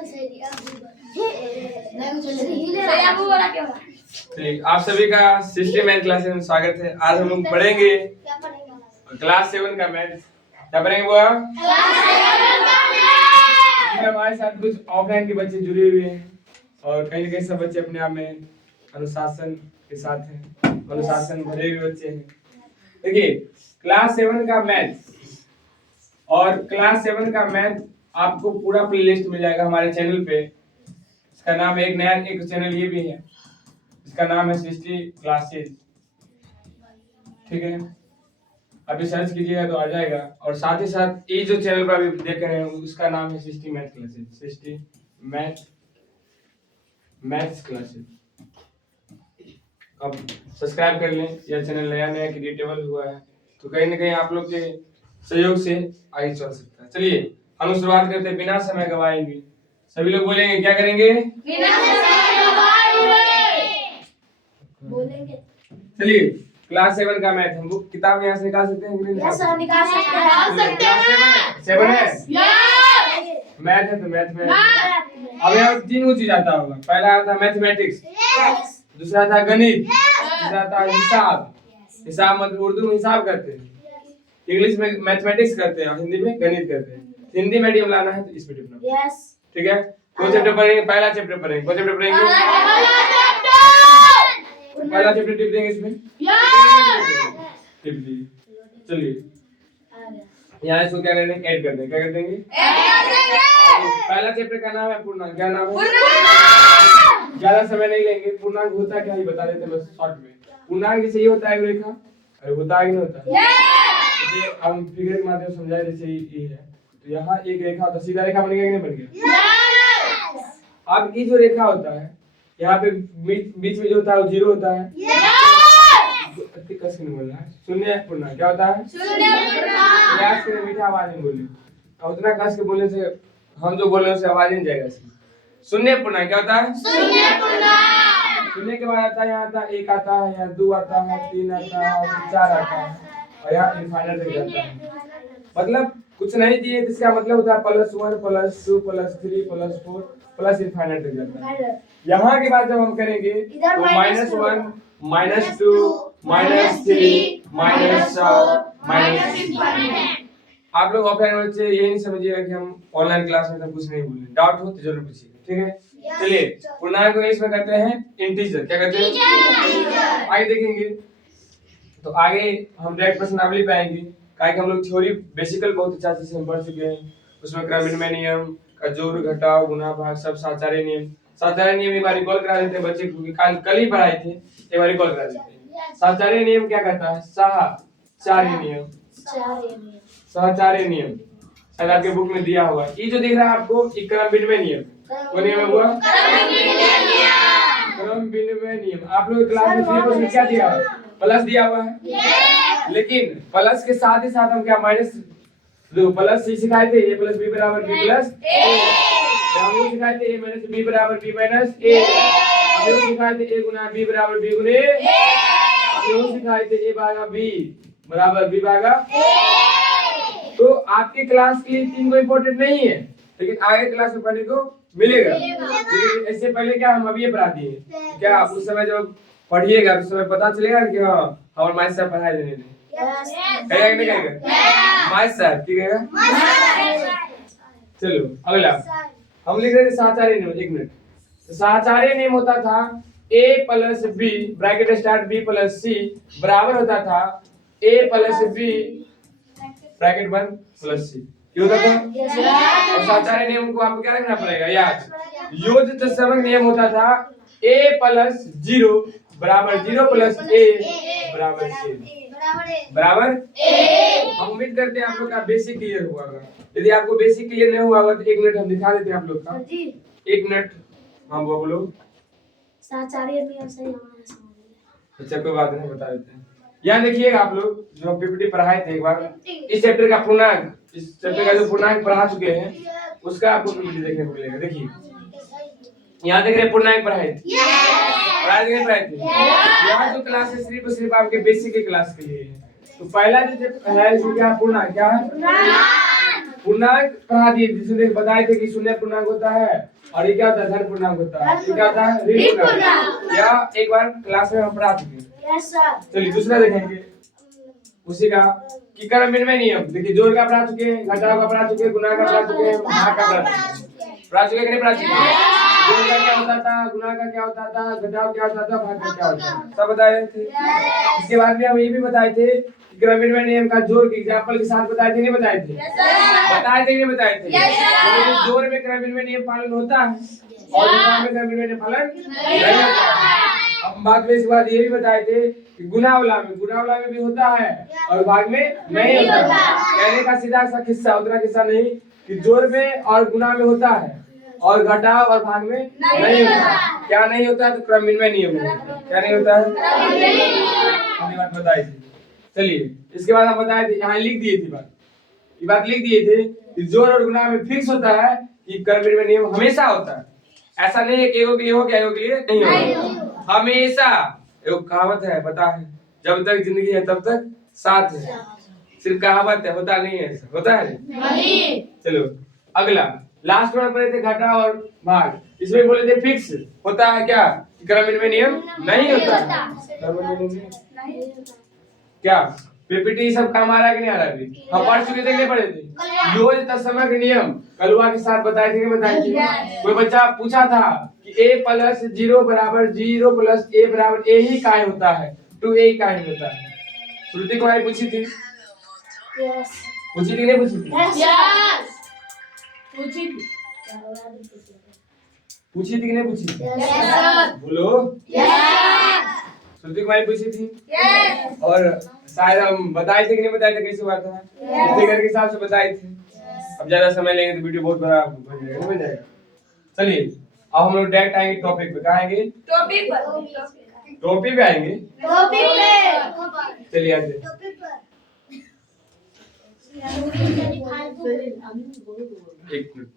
चलिए, आप सभी का सिस्टम मैथ क्लास में स्वागत है। आज हम लोग पढ़ेंगे क्लास 7 का मैथ। क्या पढ़ेंगे बुआ? हमारे साथ कुछ ऑफलाइन के बच्चे जुड़े हुए हैं और कहीं ना कहीं सब बच्चे अपने आप में अनुशासन के साथ हैं, अनुशासन भरे हुए बच्चे हैं। देखिए, क्लास 7 का मैथ और क्लास 7 का मैथ आपको पूरा प्लेलिस्ट मिल जाएगा हमारे चैनल पे। इसका नाम एक नया एक चैनल ये भी है, इसका नाम है सृष्टि क्लासेस। ठीक है, अभी सर्च कीजिएगा तो आ जाएगा। और साथ ही साथ ये जो चैनल पर अभी देख रहे हैं उसका नाम है सृष्टि मैथ क्लासेस, सृष्टि मैथ्स क्लासेस। अब सब्सक्राइब कर लें, यह चैनल नया नया क्रिएटेबल हुआ है तो कहीं ना कहीं आप लोग के सहयोग से आगे चल सकता है। चलिए हम शुरुआत करते हैं बिना समय गवाएंगे। सभी लोग बोलेंगे, क्या करेंगे? बिना समय बोलेंगे। चलिए, क्लास 7 का मैथ हम बुक किताब यहाँ से निकाल सकते हैं कि नहीं? यस सर, निकाल सकते हैं। क्लास 7 है? यस। मैथ है तो मैथ में अब यहाँ तीन चीज आता होगा। पहला आता मैथमेटिक्स, दूसरा था गणित, तीसरा था हिसाब। हिसाब मतलब उर्दू में हिसाब करते हैं, इंग्लिश में मैथमेटिक्स करते हैं और हिंदी में गणित करते हैं। हिंदी मीडियम लाना है तो इस मीडियम लाना। यस, ठीक है। कौन चैप्टर पढ़ेंगे? पहला चैप्टर पढ़ेंगे। कौन चैप्टर पढ़ेंगे? पहला चैप्टर टिप देंगे इसमें। टिप दी। चलिए यहाँ इसको क्या करेंगे? ऐड कर देंगे। क्या कर देंगे? पहला चैप्टर का नाम है पूर्णांक। क्या नाम है? ज्यादा समय नहीं लेंगे। पूर्णांक होता क्या ही बता देते हैं बस शॉर्ट में। पूर्णांक जैसे ये होता है रेखा, अरे होता है कि नहीं होता? जैसे हम फिगर के माध्यम से समझाए, जैसे ये है तो यहाँ एक रेखा होता है, सीधा रेखा बन गया कि नहीं बन गया? अब ये जो रेखा होता है यहाँ पे बीच में जो होता है वो जीरो होता है। कस के नहीं बोलना है, शून्य पूर्णांक। क्या होता है? शून्य। मीठा आवाज में बोले और उतना कस के बोलने से हम जो बोल रहे हैं उससे आवाज नहीं जाएगा। इसमें शून्य पूर्णांक क्या होता है? शून्य के बाद आता है यहाँ आता है 1 आता है, यहाँ 2 आता है, 3 आता है, 4 आता है और यहाँ इनफाइनाइट तक जाता है। मतलब कुछ नहीं दिए इसका मतलब होता है +1 +2 +3 +4 प्लस इनफाइनाइट तक जाता है। यहाँ के बाद जब हम करेंगे तो -1 -2 -3 -4 -6। आप लोग ऑफलाइन बच्चे ये नहीं समझिएगा कि हम ऑनलाइन क्लास में तो कुछ नहीं बोले। डाउट हो तो जरूर पूछिएगा, ठीक है। चलिए पूर्णांक को इंग्लिश में कहते हैं इंटीजर। क्या कहते हैं? आगे देखेंगे तो आगे हम डायरेक्ट प्रश्नावली पे आएंगे। काहे कि हम लोग थ्योरी बेसिकल बहुत अच्छा से हम पढ़ चुके हैं। उसमें क्रमनिर्णय नियम का जोड़ घटाव गुणा भाग सब साचार्य नियम एक बार रिकॉल करा देते हैं बच्चे को, कल ही पढ़ाए थे, एक बार रिकॉल करा देते हैं। साचार्य नियम क्या कहता है? साहचार्य नियम, सहचार्य नियम शायद आपके बुक में दिया होगा। ये जो दिख रहा है आपको ये क्रम विनिमय नियम, वो नियम हुआ क्रम विनिमय नियम। आप लोग क्लास में सिलेबस में क्या दिया है? प्लस दिया हुआ है। लेकिन प्लस के साथ ही साथ हम क्या माइनस प्लस से सिखाए थे, a + b = b + a। हम लोग सिखाए थे a - b = b - a। हम लोग सिखाए थे a × b = b × a। हम लोग सिखाए थे a / b = b / a। तो आपके क्लास के लिए 3 को इम्पोर्टेंट नहीं है, लेकिन आगे क्लास में पढ़ने को मिलेगा। लेकिन इससे पहले क्या हम अभी ये पढ़ा दिए, क्या आप उस समय जब पढ़िएगा उस समय पता चलेगा कि हाँ हमारे मास्टर साहब पढ़ाई देने थे। कहेगा कि नहीं कहेगा? मास्टर साहब ठीक है। चलो अगला हम लिख रहे थे साचार्य नियम। 1 मिनट। तो साचार्य नियम होता था a + b bracket start b + c बराबर होता था a + b ब्रैकेट 1 + c। क्यों होता था? और साचार्य नियम को आपको क्या रखना पड़ेगा याद? योजतसमक नियम होता था a + 0 = 0 + a बराबर a। हम उम्मीद करते हैं आप लोग का बेसिक क्लियर हुआ होगा। यदि आपको बेसिक क्लियर नहीं हुआ होगा तो 1 मिनट हम दिखा देते हैं आप लोग का। 1 मिनट हम बोलो साचार्य नियम सही हमारा समझ लिया। अच्छा कोई बात नहीं, बता देते हैं। यहाँ देखिएगा आप लोग जो पीपीटी पढ़ाए थे एक बार, इस चैप्टर का पूर्णांक, इस चैप्टर का जो पूर्णांक पढ़ा चुके हैं उसका आपको पीपीटी देखने को मिलेगा। देखिए यहाँ देख रहे हैं पूर्णांक पढ़ाए थे, पढ़ाए थे। यहाँ जो क्लास है सिर्फ आपके बेसिक के क्लास के लिए है। तो पहला जो है इसमें क्या पूर्णांक क्या है? पूर्णांक पढ़ा दिए, जिसमें बताए थे कि शून्य पूर्णांक होता है और ये क्या होता है, धन पूर्णांक होता है, ये क्या होता है, ऋण पूर्णांक। या एक बार क्लास में हम पढ़ा चुके। Yes sir. चलिए दूसरा देखेंगे उसी का कि क्रम विनिमय नियम। देखिए जोड़ का पढ़ा चुके हैं, घटाव का पढ़ा चुके हैं, गुणा का पढ़ा चुके हैं, भाग का पढ़ा चुके हैं कि नहीं पढ़ा चुके? जोड़ का क्या होता था, गुणा का क्या होता था, घटाव क्या होता था, भाग का क्या होता था, सब बताए थे। इसके बाद में हम ये भी बताए थे कि क्रम विनिमय नियम का जोड़ के एग्जांपल के साथ बताए थे, नहीं बताए थे? बताए थे कि नहीं बताए थे? जोड़ में क्रम विनिमय नियम पालन होता है और गुणा में क्रम विनिमय नियम पालन नहीं होता है। अब बात में इसके बाद ये भी बताए थे कि गुणावला में भी होता है और भाग में नहीं होता। कहने का सीधा सा किस्सा, उतना किस्सा नहीं कि जोड़ में और गुणा में होता है और घटाव और भाग में नहीं होता। क्या नहीं होता है? तो क्रम विनिमय नियम में। क्या नहीं होता है? हमने बात बताई थी। चलिए इसके बाद हम बताए थे, यहाँ लिख दिए थे बात, ये बात लिख दिए थे कि जोड़ और गुणा में फिक्स होता है कि क्रम विनिमय नियम हमेशा होता है। ऐसा नहीं है कि एगो के लिए हो गया, एगो के लिए नहीं होगा। हमेशा एक कहावत है, पता है, जब तक जिंदगी है तब तक साथ है। सिर्फ कहावत है, होता नहीं है, ऐसा होता है नहीं। चलो अगला, लास्ट में पढ़े थे घटा और भाग, इसमें बोले थे फिक्स होता है क्या, क्रम विनिमय नियम नहीं होता। क्रम विनिमय नियम क्या पीपीटी सब काम आ रहा है कि नहीं आ रहा है? अभी हम पढ़ चुके थे कि नहीं पढ़े थे? योज तत्समक नियम कलुआ के साथ बताए थे कि बताए थे? कोई बच्चा पूछा था कि a + 0 = 0 + a = a ही काय होता है, 2a काय होता है? श्रुति कुमारी पूछी थी, यस। पूछी थी नहीं पूछी थी? यस। पूछी थी। पूछी थी कि नहीं पूछी थी? यस। बोलो। यस। श्रुति कुमारी पूछी थी। यस। और शायद हम बताए थे कि नहीं बताए थे, कैसे हुआ था? फिगर के हिसाब से बताए थे। अब ज्यादा समय लेंगे तो वीडियो बहुत बड़ा बन जाएगा, बन जाएगा। चलिए अब हम लोग डायरेक्ट आएंगे टॉपिक पे। कहाँ आएंगे? टॉपिक पर। टॉपिक पे आएंगे। टॉपिक पे। चलिए आते हैं। टॉपिक पर। एक मिनट।